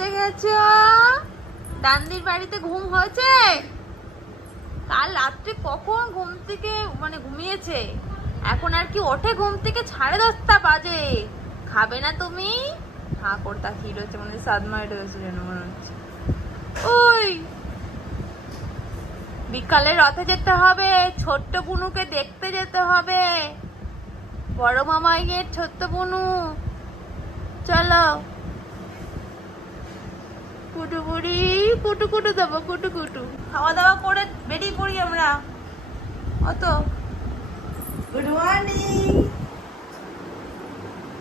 ঘুমোতে গেছো? দান্দির বাড়িতে ঘুম হয়েছে? কাল রাত্রে কখন ঘুম থেকে ঘুমিয়েছে, এখন আর কি ওঠে ঘুম থেকে? 10:30 বাজে। খাবে না তুমি? হা করে তাকিয়ে রয়েছে, মানে সাদমা এটা রয়েছে যেন মনে হচ্ছে। ওই বিকালে রথে যেতে হবে, ছোট্ট বুনুকে দেখতে যেতে হবে, বড় মামাইয়ের ছোট্ট বুনু। চলো কুটু বুড়ি, কুটু কুটু দেবো, কুটু কুটু খাওয়া দাওয়া করে বেরিয়ে পড়ি আমরা। অত গুড মর্নিং।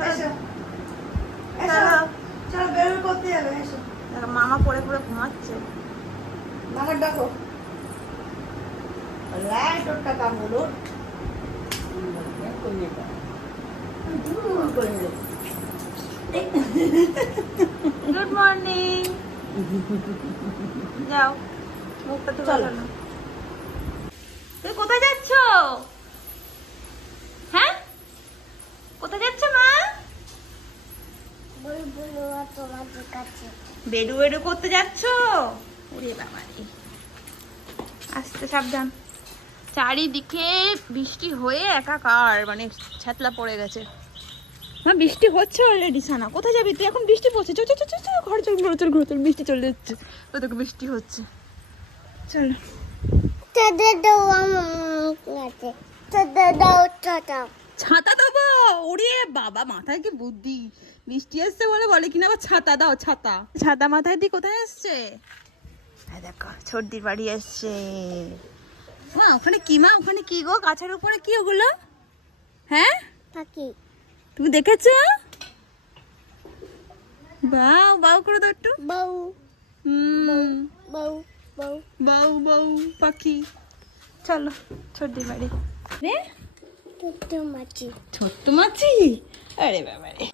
এসো এসো, চলো বের করতে যাবে। এসো, মামা পড়ে পড়ে ঘুমাচ্ছে। মামার ডাকো। লাইট ওটা কামড়ো। Good morning. যাও, মুখটা তো ভালো না। তুই কোথায় যাচ্ছ? হ্যাঁ, কোথায় যাচ্ছ মা? বেডু বেডু করতে যাচ্ছ? ওরে বাবা রে, আস্তে সাবধান। চারিদিকে বৃষ্টি হয়ে একাকার, মানে ছাতলা পড়ে গেছে। হ্যাঁ, বৃষ্টি হচ্ছে অলরেডি। সানা কোথায় যাবি তুই? এখন বৃষ্টি পড়ছে। চল চল চল চল, ঘরে চল, ঘরে চল, ঘরে চল। বৃষ্টি চলে যাচ্ছে, ওই দেখো বৃষ্টি হচ্ছে। চলো। ছাতা দেবো? ওরে বাবা, মাথায় কি বুদ্ধি! বৃষ্টি আসছে বলে বলে কিনা আবার ছাতা দাও। ছাতা ছাতা মাথায় দিয়ে কোথায় এসছে? দেখো ছোটদির বাড়ি এসছে। মা ওখানে কি? মা ওখানে কি গো? গাছের উপরে কি ওগুলো? হ্যাঁ, তুমি দেখেছো? বাউ বাউ করে দাও একটু। বাউ বাউ বাউ বাউ পাখি। চলো ছোটদির বাড়ি। রে ছোট্ট মাছি। আরে বাবা রে,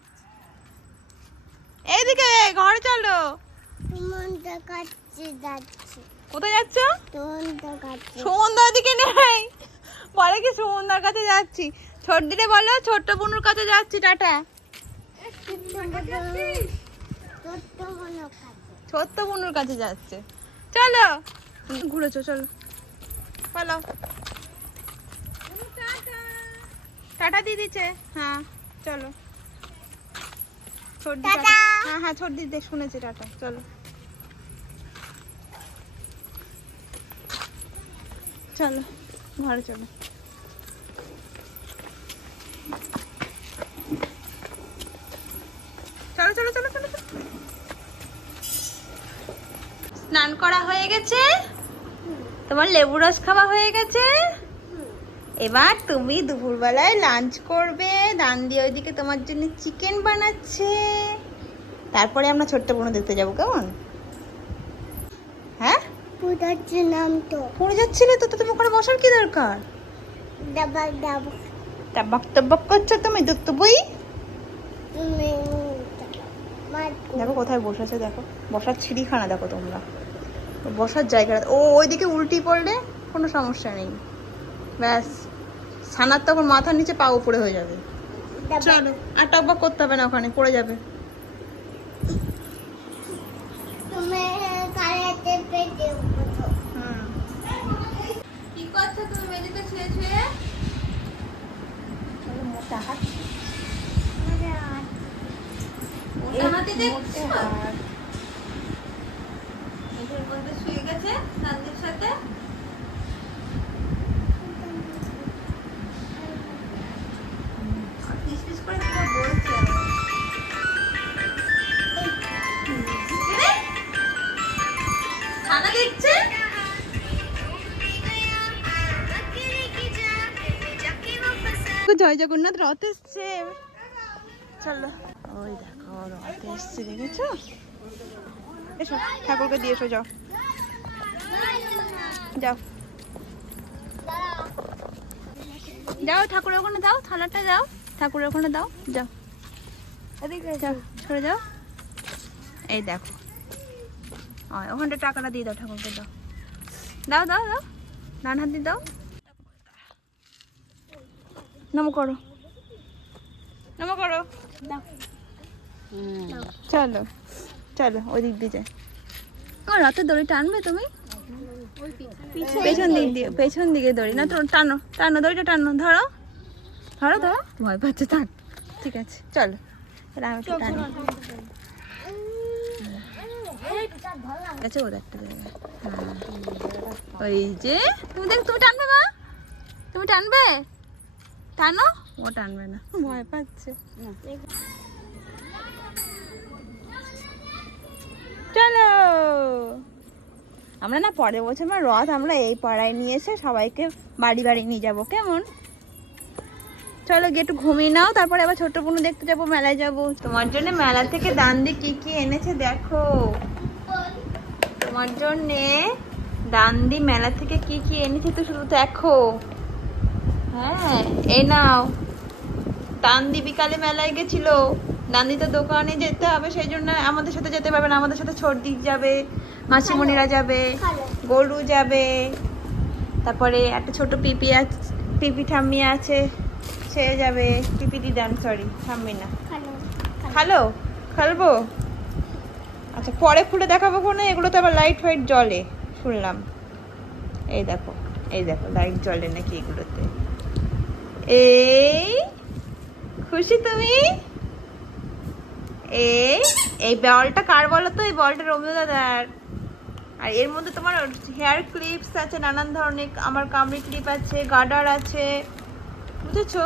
এইদিকে ঘরে চলো। কোথায় যাচ্ছ? সুমনদার দিকে নেই, বলে কি সুমনদার কাছে যাচ্ছি। ছোটদিরে বলো ছোট্ট বোনুর কাছে যাচ্ছি। টাটা। ছোট্ট বোনুর কাছে যাচ্ছে। চলো ঘুরেছো, চলো বলো। টাটা দিয়ে দিচ্ছে। হ্যাঁ চলো। ছোট দিদি, হ্যাঁ হ্যাঁ ছোট দিদি শুনেছি। টাটা, চলো চলো ঘরে চলো। চলো চলো চলো চলো। স্নান করা হয়ে গেছে, তোমার লেবু রস খাওয়া হয়ে গেছে। এবার তুমি দুপুরবেলায় লাঞ্চ করবে। দান্দি ওইদিকে তোমার জন্য চিকেন বানাচ্ছে। তারপরে আমরা ছোট্ট বোন দেখতে যাবো, কেমন? হ্যাঁ, পড়ে যাচ্ছিলে তো, তুমি ওখানে বসার কি দরকার? টাবাক টাবাক করছো তুমি, দেখতে বই। দেখো কোথায় বসেছে, দেখো বসার ছিঁড়িখানা দেখো তোমরা, বসার জায়গা। ও ওইদিকে উল্টি পড়লে কোনো সমস্যা নেই, ব্যাস সানার তখন মাথার নিচে পা উপরে হয়ে যাবে। চলো, আর টকবক করতে হবে না, ওখানে পড়ে যাবে। কি করছো তুমি মেঝেতে ছুঁয়ে ছুঁয়ে? মোটা হাত, মোটা হাতে দেখছো? মেঝের মধ্যে শুয়ে গেছে দান্দির সাথে। পিস পিস করে পুরো বলছে। ছানা দেখছে। জয় জগন্নাথ রথ এসছে। চলো, ওই দেখো রথ এসছে, দেখেছো? এসো ঠাকুরকে দিয়ে এসো, যাও যাও যাও, ঠাকুরের ওখানে দাও, থালাটা দাও, ঠাকুরের ওখানে দাও, যাও এদিকে যাও, সরে যাও। এই দেখো ওখানটা টাকাটা দিয়ে দাও, ঠাকুরকে দাও, দাও দাও দাও, ডান হাত দিয়ে দাও। নমো করো, নমো করো, দাও। চলো চলো ওই দিক দিয়ে যাই। আমার রথের দড়ি টানবে তুমি? পেছন দিক দিয়ে, পেছন দিকে দড়ি না তো, টানো টানো দড়িটা টানো, ধরো ধরো ধরো, ভয় পাচ্ছে, থাক ঠিক আছে চলো। তাহলে আমি একটু টানি। আচ্ছা ওর একটা জায়গা, ওই যে তুমি দেখ, তুমি টানবে মা, তুমি টানবে, টানো। ও টানবে না, ভয় পাচ্ছে। চলো আমরা না পরের বছর আমার রথ আমরা এই পাড়ায় নিয়ে এসে সবাইকে বাড়ি বাড়ি নিয়ে যাবো, কেমন? চলো গিয়ে একটু ঘুমিয়ে নাও, তারপরে আবার ছোট বোনু দেখতে যাবো, মেলায় যাবো। তোমার জন্য মেলা থেকে দান্দি কি কি এনেছে দেখো, তোমার জন্যে দান্দি মেলা থেকে কি কি এনেছে তো শুধু দেখো। হ্যাঁ এই নাও, দান্দি বিকালে মেলায় গেছিল, দান্দি তো দোকানে যেতে হবে, সেই জন্য আমাদের সাথে যেতে পারবে না, আমাদের সাথে ছোটদি যাবে, মাসিমণিরা যাবে, গরু যাবে, তারপরে একটা ছোট পিপি আছে, পিপি ঠাম্মি আছে, সে যাবে, পিপি দিদান, সরি ঠাম্মি না। হ্যালো খেলবো? আচ্ছা পরে খুলে দেখাবো কোনো, এগুলো তো আবার লাইট ফাইট জ্বলে শুনলাম। এই দেখো, এই দেখো লাইট জ্বলে নাকি এগুলোতে। এই খুশি তুমি? এই বলটা কার বলো তো? এই বলটা রমিও দাদার। আর এর মধ্যে তোমার হেয়ার ক্লিপস আছে, নানান ধরনের, আমার কামড়ি ক্লিপ আছে, গার্ডার আছে, বুঝেছো?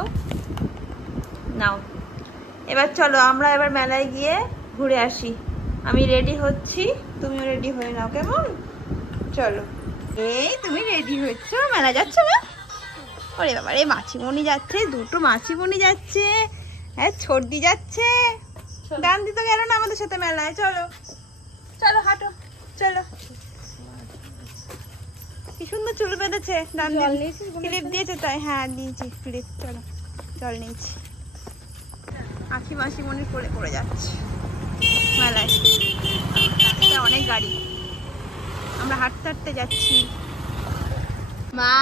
নাও এবার চলো আমরা এবার মেলায় গিয়ে ঘুরে আসি। আমি রেডি হচ্ছি, তুমিও রেডি হয়ে নাও, কেমন? চলো। এই তুমি রেডি হচ্ছ, মেলা যাচ্ছ না? ওরে বাবা রে, মাছিমণি যাচ্ছে, দুটো মাছিমণি যাচ্ছে, হ্যাঁ ছোটদি যাচ্ছে, দান্দি তো গেল না আমাদের সাথে মেলায়। চলো চলো হাঁটো, চলো। কি সুন্দর চুল বেঁধেছে দান্দি, ক্লিপ দিয়েছে তাই। হ্যাঁ দিয়েছি ক্লিপ। চলো জল নিয়েছি। আখি মাসিমণির কোলে করে যাচ্ছে মেলায়, এটা অনেক গাড়ি, আমরা হাঁটতে হাঁটতে যাচ্ছি। মা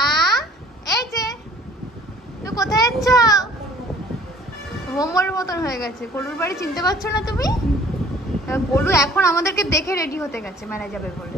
এই যে তো কোথায় যাচ্ছ? মোমোর মতন হয়ে গেছে, গোলুর বাড়ি চিনতে পারছো না তুমি? গোলু এখন আমাদেরকে দেখে রেডি হতে গেছে মেলায় যাবে বলে।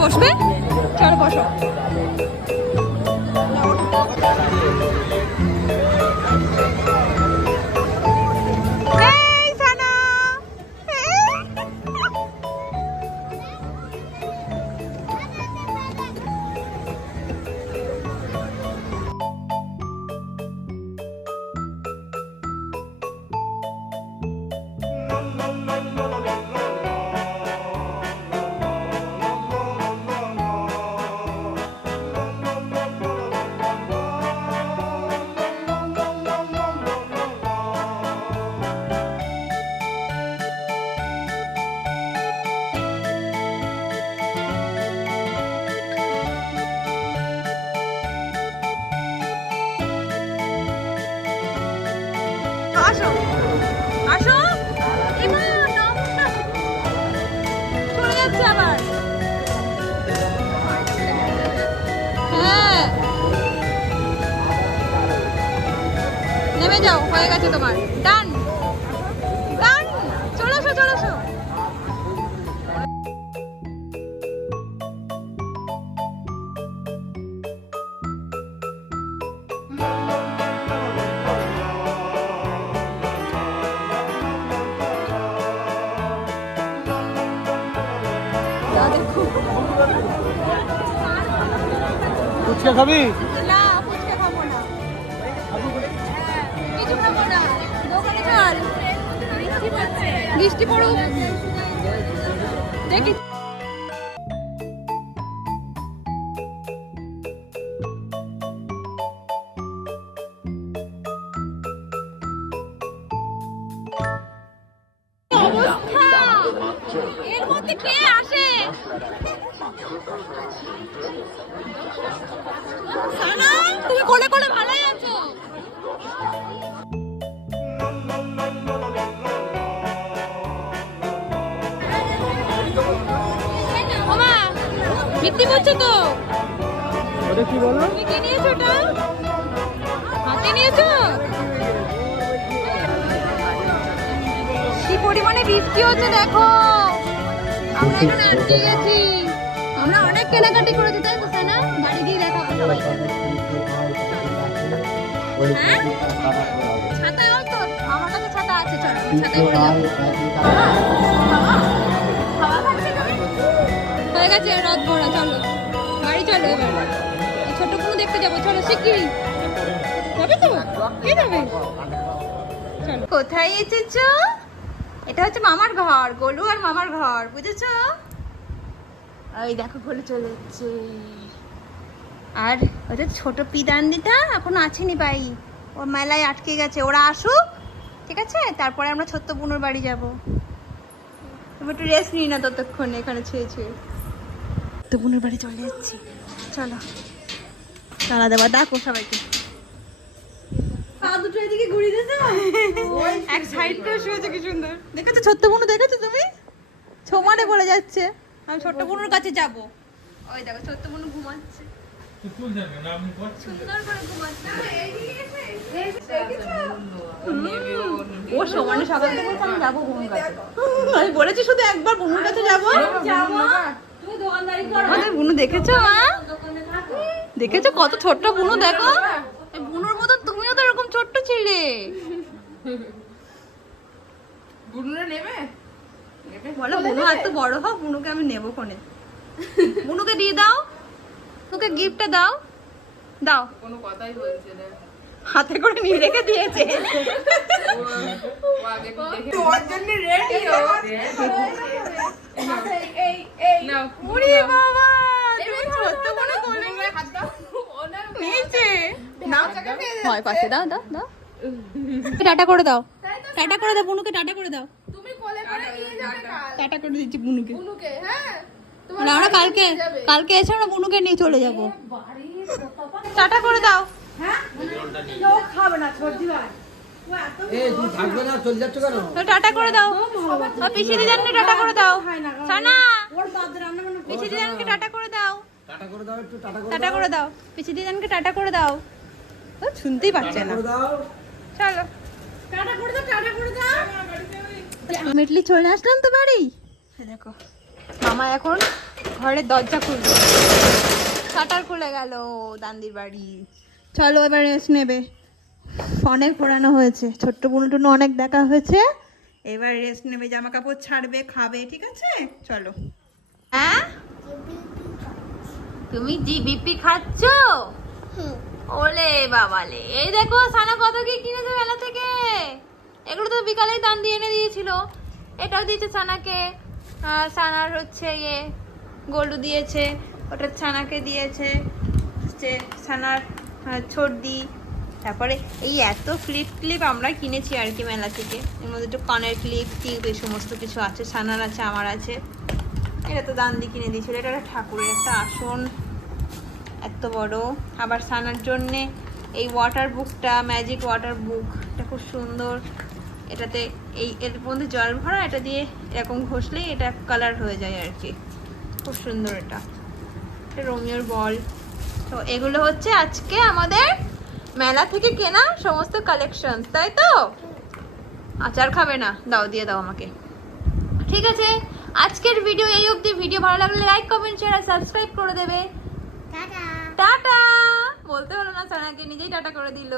বসবে, চলো বসো। আসো আসো এমা নাও চলে যাচ্ছে আবার হ্যাঁ নেমে যাও হয়ে গেছে তোমার ডান ডান চলে আসো চলে আসো ফুচকা খাবি? না ফুচকা খাবো না কিছু খাবো না দোকানে চল বৃষ্টি পড়ুক দেখি অবস্থা এর মধ্যে কে আসে সানা তুমি কোলে কোলে ভালোই আছো ওমা মিথ্যে বলছো তো ওটা কি বলো? তুমি কি নিয়েছো ওটা হাতে নিয়েছো কি পরিমাণে বৃষ্টি হচ্ছে দেখো আমরা এখন আটকে গেছি আমরা অনেক কেনাকাটি করেছি তাই তো না বাড়ি গিয়ে দেখাবো সবাইকে হ্যাঁ ছাতা ওই তো আমার কাছে ছাতা আছে চলো ছাতায় করে যাবো হয়ে গেছে রথ ভরা চলো বাড়ি চলো এবার এই ছোট কোনো দেখতে যাবো চলো শিগগিরই যাবে তো কে যাবে চলো কোথায় এসেছো এটা হচ্ছে মামার ঘর গোলু আর মামার ঘর বুঝেছো ওই দেখো গোলু চলে যাচ্ছে আর ওটা ছোট পিদান্ডিটা এখনো আসেনি ভাই ও মেলায় আটকে গেছে ওরা আসুক ঠিক আছে তারপরে আমরা ছোট্ট বুনুর বাড়ি যাবো তুমি একটু রেস্ট নিই না ততক্ষণ এখানে ছুঁয়ে ছুঁয়ে তো বুনুর বাড়ি চলে যাচ্ছি চলো চালা দেবা ডাকো সবাইকে পা দুটো এদিকে ঘুরিয়ে দিতে এক সাইড করে শুয়েছে কি সুন্দর দেখেছো ছোট্ট বুনু দেখেছো তুমি ছোমারে পড়ে যাচ্ছে আমি ছোট্ট বুনুর কাছে যাব ওই দেখো ছোট্ট বুনু ঘুমাচ্ছে সুন্দর করে ঘুমাচ্ছে ও সমানে সকাল থেকে বলছে আমি যাবো বুনুর কাছে আমি বলেছি শুধু একবার বুনুর কাছে যাবো আমাদের বুনু দেখেছো মা দেখেছো কত ছোট্ট বুনু দেখো এই বুনুর মতন তুমিও তো এরকম ছোট্ট ছিলে বুনুরে নেবে? বলো বুনু এত বড় হোক বুনুকে আমি নেবো কোনে বুনুকে দিয়ে দাও বুনুকে গিফটটা দাও দাও কোনো কথাই বলছে না। হাতে করে নিয়ে রেখে দিয়েছে ও আগে দেখে তোর জন্য রেডি ও। এই নাও। ওরে বাবা তুমি ছোট্ট বুনু কোলে হাত দাও। ওনার নিচে নাও চাকা পেয়ে দে। হয় পাশে দাও দাও দাও টাটা করে দাও টাটা করে দাও বুনুকে টাটা করে দাও তুমি কোলে করে নিয়ে যাবে কাল। টাটা করে দিচ্ছি বুনুকে বুনুকে হ্যাঁ? তোমার না আমরা কালকে কালকে এসে আমরা বুনুকে নিয়ে চলে যাব টাটা করে দাও এই তুমি থাকবে না চলে যাচ্ছ কেন? তো টাটা করে দাও পিসি দিদানকে টাটা করে দাও সানা পিসি দিদানকে টাটা করে দাও টাটা করে দাও একটু টাটা করে টাটা করে দাও পিসি দিদানকে টাটা করে দাও ও শুনতেই পাচ্ছে না করে দাও। চলো মেটলি চলে আসলাম তো বাড়ি এই দেখো মামা এখন ঘরের দরজা খুলবে শাটার খুলে গেল দান্দির বাড়ি চলো এবার রেস্ট নেবে অনেক পড়ানো হয়েছে ছোট্ট বুনু টুনু অনেক দেখা হয়েছে এবার রেস্ট নেবে জামা কাপড় ছাড়বে খাবে ঠিক আছে চলো হ্যাঁ তুমি জিবিপি খাচ্ছ ওলে বাবালে এই দেখো সানা কত কি কিনেছে মেলা থেকে এগুলো তো বিকালেই দান দিয়ে এনে দিয়েছিল এটাও দিয়েছে সানাকে আর সানার হচ্ছে ইয়ে গোলু দিয়েছে ওটা ছানাকে দিয়েছে হচ্ছে ছানার ছোটদি তারপরে এই এত ক্লিপ আমরা কিনেছি আর কি মেলা থেকে এর মধ্যে একটু কানের ক্লিপ টিপ এই সমস্ত কিছু আছে ছানার আছে আমার আছে এটা তো দান দিয়ে কিনে দিয়েছিল এটা একটা ঠাকুরের একটা আসন এত বড় আবার সানার জন্যে এই ওয়াটার বুকটা ম্যাজিক ওয়াটার বুক, এটা খুব সুন্দর। এটাতে এর মধ্যে জল ভরা, এটা দিয়ে এরকম ঘষলেই এটা কালার হয়ে যায় আর কি, খুব সুন্দর। এটা রোমিওর বল। তো এগুলো হচ্ছে আজকে আমাদের মেলা থেকে কেনা সমস্ত কালেকশন, তাই তো? আচার খাবে না? দাও, দিয়ে দাও আমাকে। ঠিক আছে, আজকের ভিডিও এই অবধি। ভিডিও ভালো লাগলে লাইক কমেন্ট শেয়ার আর সাবস্ক্রাইব করে দেবে। টাটা। বলতে হলো না, সানাকে নিজেই টাটা করে দিল।